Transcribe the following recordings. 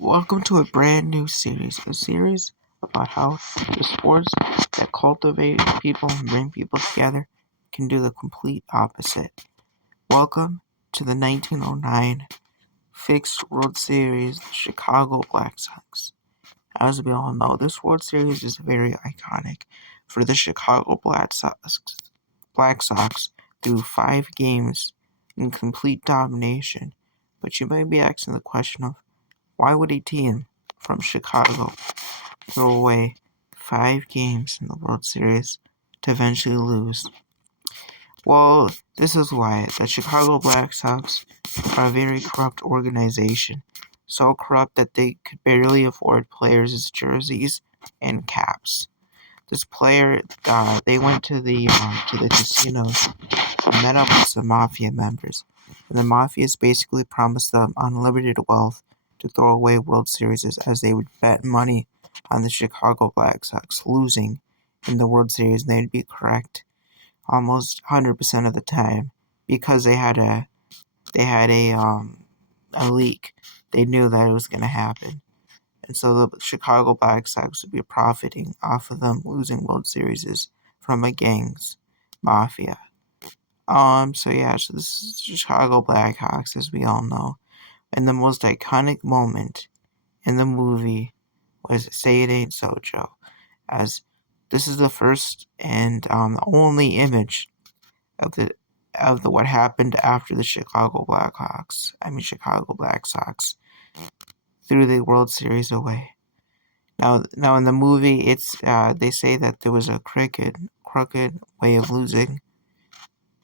Welcome to a brand new a series about how the sports that cultivate people and bring people together can do the complete opposite. Welcome to the 1909 Fixed World Series, the Chicago Black Sox. As we all know, this World Series is very iconic for the Chicago Black Sox through 5 games in complete domination. But you might be asking the question of, why would a team from Chicago throw away 5 games in the World Series to eventually lose? Well, this is why. The Chicago Black Sox are a very corrupt organization. So corrupt that they could barely afford players' jerseys and caps. They went to the casinos and met up with some mafia members. And the mafias basically promised them unlimited wealth to throw away World Series as they would bet money on the Chicago Black Sox losing in the World Series, and they'd be correct almost 100% of the time because they had a leak. They knew that it was going to happen. And so the Chicago Black Sox would be profiting off of them losing World Series from a gang's mafia. So this is the Chicago Blackhawks, as we all know. And the most iconic moment in the movie was Say It Ain't So, Joe, as this is the first and the only image of the what happened after the Chicago Black Sox threw the World Series away. Now in the movie, they say that there was a crooked way of losing,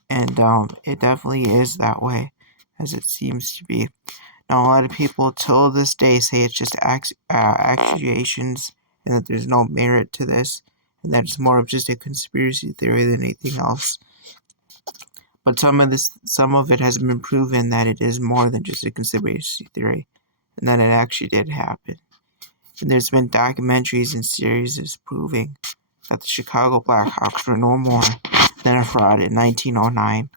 and it definitely is that way, as it seems to be. Now, a lot of people till this day say it's just accusations and that there's no merit to this, and that it's more of just a conspiracy theory than anything else. But some of it has been proven that it is more than just a conspiracy theory, and that it actually did happen. And there's been documentaries and series proving that the Chicago Blackhawks were no more than a fraud in 1909.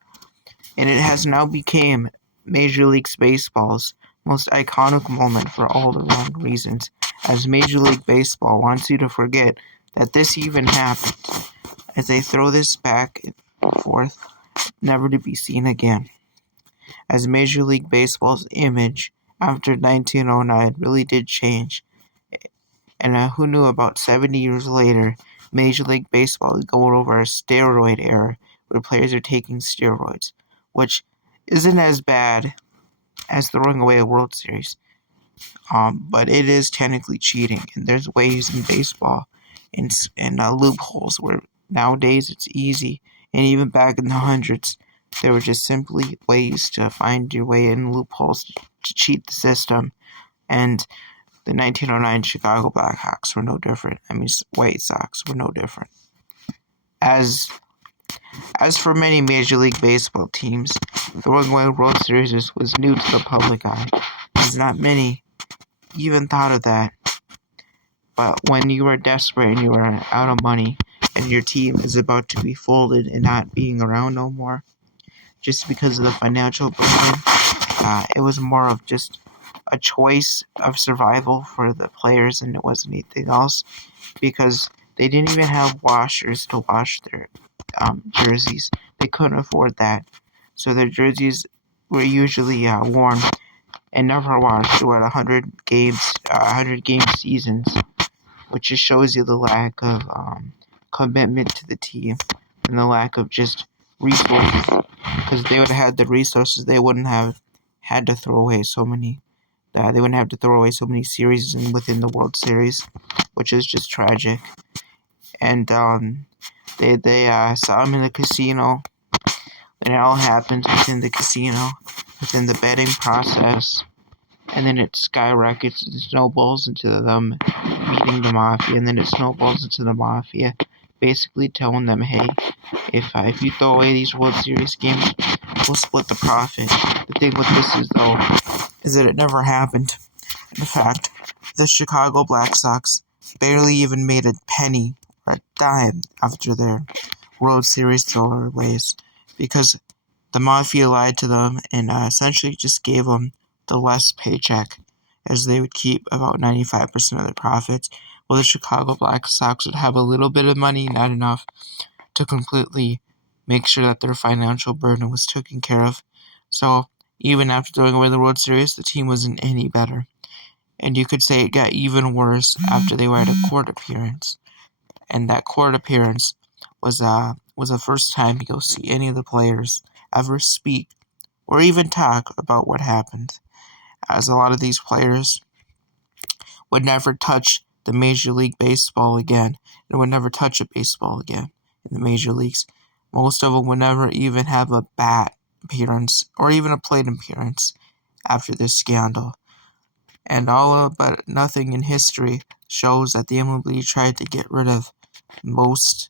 And it has now become Major League Baseball's most iconic moment for all the wrong reasons, as Major League Baseball wants you to forget that this even happened, as they throw this back and forth, never to be seen again. As Major League Baseball's image after 1909 really did change, and who knew about 70 years later, Major League Baseball is going over a steroid era where players are taking steroids, which isn't as bad as throwing away a World Series. But it is technically cheating, and there's ways in baseball and loopholes where nowadays it's easy, and even back in the hundreds, there were just simply ways to find your way in loopholes to cheat the system, and the 1909 Chicago Blackhawks were no different. White Sox were no different. As for many Major League Baseball teams, throwing away World Series was new to the public eye, as not many even thought of that. But when you are desperate and you are out of money, and your team is about to be folded and not being around no more, just because of the financial burden, it was more of just a choice of survival for the players, and it wasn't anything else, because they didn't even have washers to wash their jerseys. They couldn't afford that, so their jerseys were usually worn and never washed throughout 100 game seasons, which just shows you the lack of commitment to the team and the lack of just resources. Because they would have had the resources, they wouldn't have had to throw away so many. They wouldn't have to throw away so many series within the World Series, which is just tragic. And they saw him in the casino, and it all happened within the casino, within the betting process, and then it skyrockets and snowballs into them meeting the mafia, and then it snowballs into the mafia, basically telling them, hey, if you throw away these World Series games, we'll split the profit. The thing with this is that it never happened. In fact, the Chicago Black Sox barely even made a penny or a dime after their World Series throwaways, because the mafia lied to them and essentially just gave them the less paycheck as they would keep about 95% of their profits, while the Chicago Black Sox would have a little bit of money, not enough to completely make sure that their financial burden was taken care of. So even after throwing away the World Series, the team wasn't any better. And you could say it got even worse after they were at a court appearance. And that court appearance was the first time you'll see any of the players ever speak or even talk about what happened, as a lot of these players would never touch the Major League Baseball again and would never touch a baseball again in the major leagues. Most of them would never even have a bat appearance or even a plate appearance after this scandal. And all but nothing in history shows that the MLB tried to get rid of most,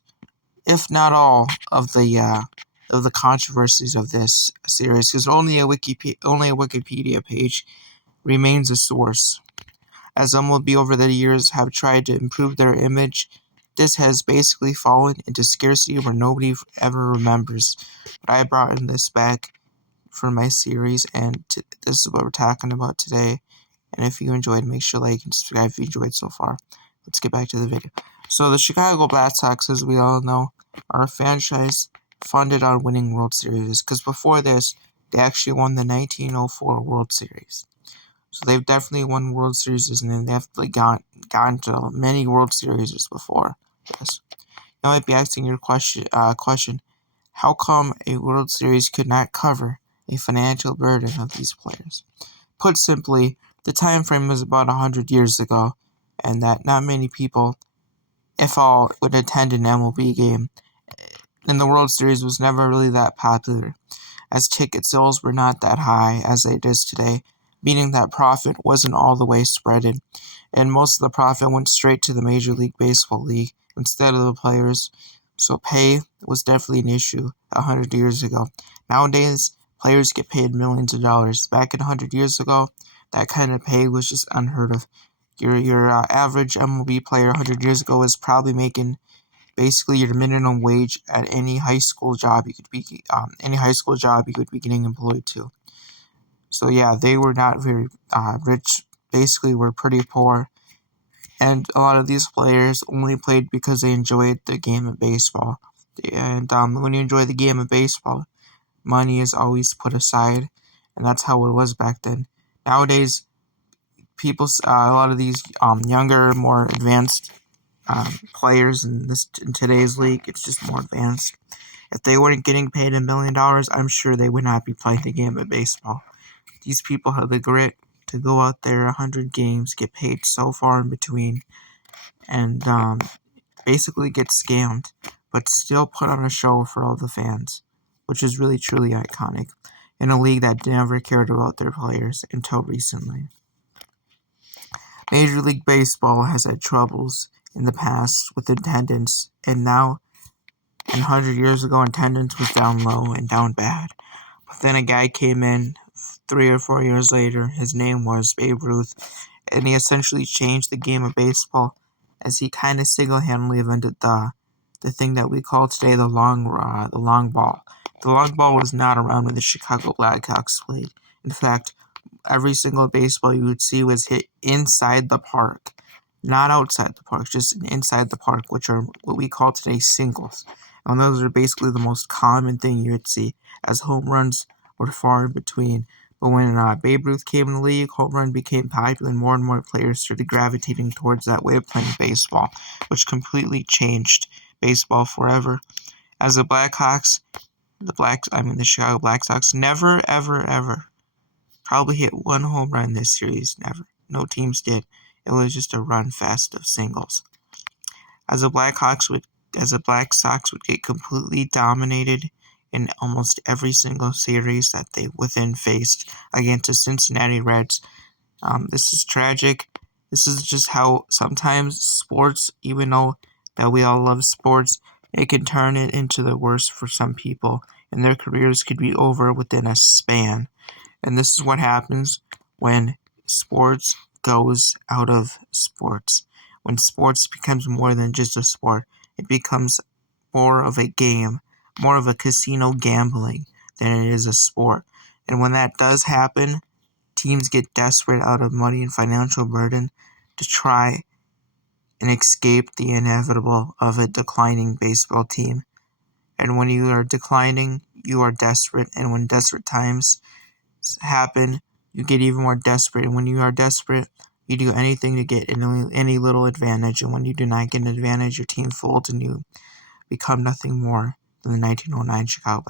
if not all, of the controversies of this series, because only a Wikipedia page remains a source. As MLB over the years have tried to improve their image, this has basically fallen into scarcity where nobody ever remembers. But I brought in this back for my series, and this is what we're talking about today. And if you enjoyed, make sure to like and subscribe if you enjoyed so far. Let's get back to the video. So the Chicago Black Sox, as we all know, are a franchise funded on winning World Series, because before this, they actually won the 1904 World Series. So they've definitely won World Series, and they've definitely gotten to many World Series before this. You might be asking your question, how come a World Series could not cover a financial burden of these players? Put simply, the time frame was about 100 years ago, and that not many people, if all, would attend an MLB game, and the World Series was never really that popular, as ticket sales were not that high as it is today, meaning that profit wasn't all the way spreaded, and most of the profit went straight to the Major League Baseball League instead of the players. So pay was definitely an issue 100 years ago. Nowadays, players get paid millions of dollars. Back in 100 years ago, that kind of pay was just unheard of. Your average MLB player 100 years ago was probably making basically your minimum wage at any high school job you could be getting employed to. So yeah, they were not very rich. Basically, were pretty poor, and a lot of these players only played because they enjoyed the game of baseball. And when you enjoy the game of baseball, money is always put aside, and that's how it was back then. Nowadays, a lot of these younger, more advanced players in today's league, it's just more advanced. If they weren't getting paid $1 million, I'm sure they would not be playing the game of baseball. These people have the grit to go out there 100 games, get paid so far in between, and basically get scammed, but still put on a show for all the fans, which is really truly iconic in a league that never cared about their players until recently. Major League Baseball has had troubles in the past with attendance, and 100 years ago, attendance was down low and down bad. But then a guy came in 3 or 4 years later. His name was Babe Ruth, and he essentially changed the game of baseball, as he kind of single-handedly invented the thing that we call today the long ball. The long ball was not around when the Chicago Blackhawks played. In fact, every single baseball you would see was hit inside the park, not outside the park, just inside the park, which are what we call today singles. And those are basically the most common thing you would see, as home runs were far in between. But when Babe Ruth came in the league, home run became popular, and more players started gravitating towards that way of playing baseball, which completely changed baseball forever. As the the Chicago Black Sox never, ever probably hit one home run this series. Never. No teams did. It was just a run fest of singles. As the Black Sox would get completely dominated in almost every single series that they within faced against the Cincinnati Reds. This is tragic. This is just how sometimes sports, even though that we all love sports, it can turn it into the worst for some people, and their careers could be over within a span. And this is what happens when sports goes out of sports. When sports becomes more than just a sport, it becomes more of a game, more of a casino gambling than it is a sport. And when that does happen, teams get desperate out of money and financial burden to try and escape the inevitable of a declining baseball team. And when you are declining, you are desperate. And when desperate times happen, you get even more desperate. And when you are desperate, you do anything to get any little advantage. And when you do not get an advantage, your team folds and you become nothing more than the 1909 Chicago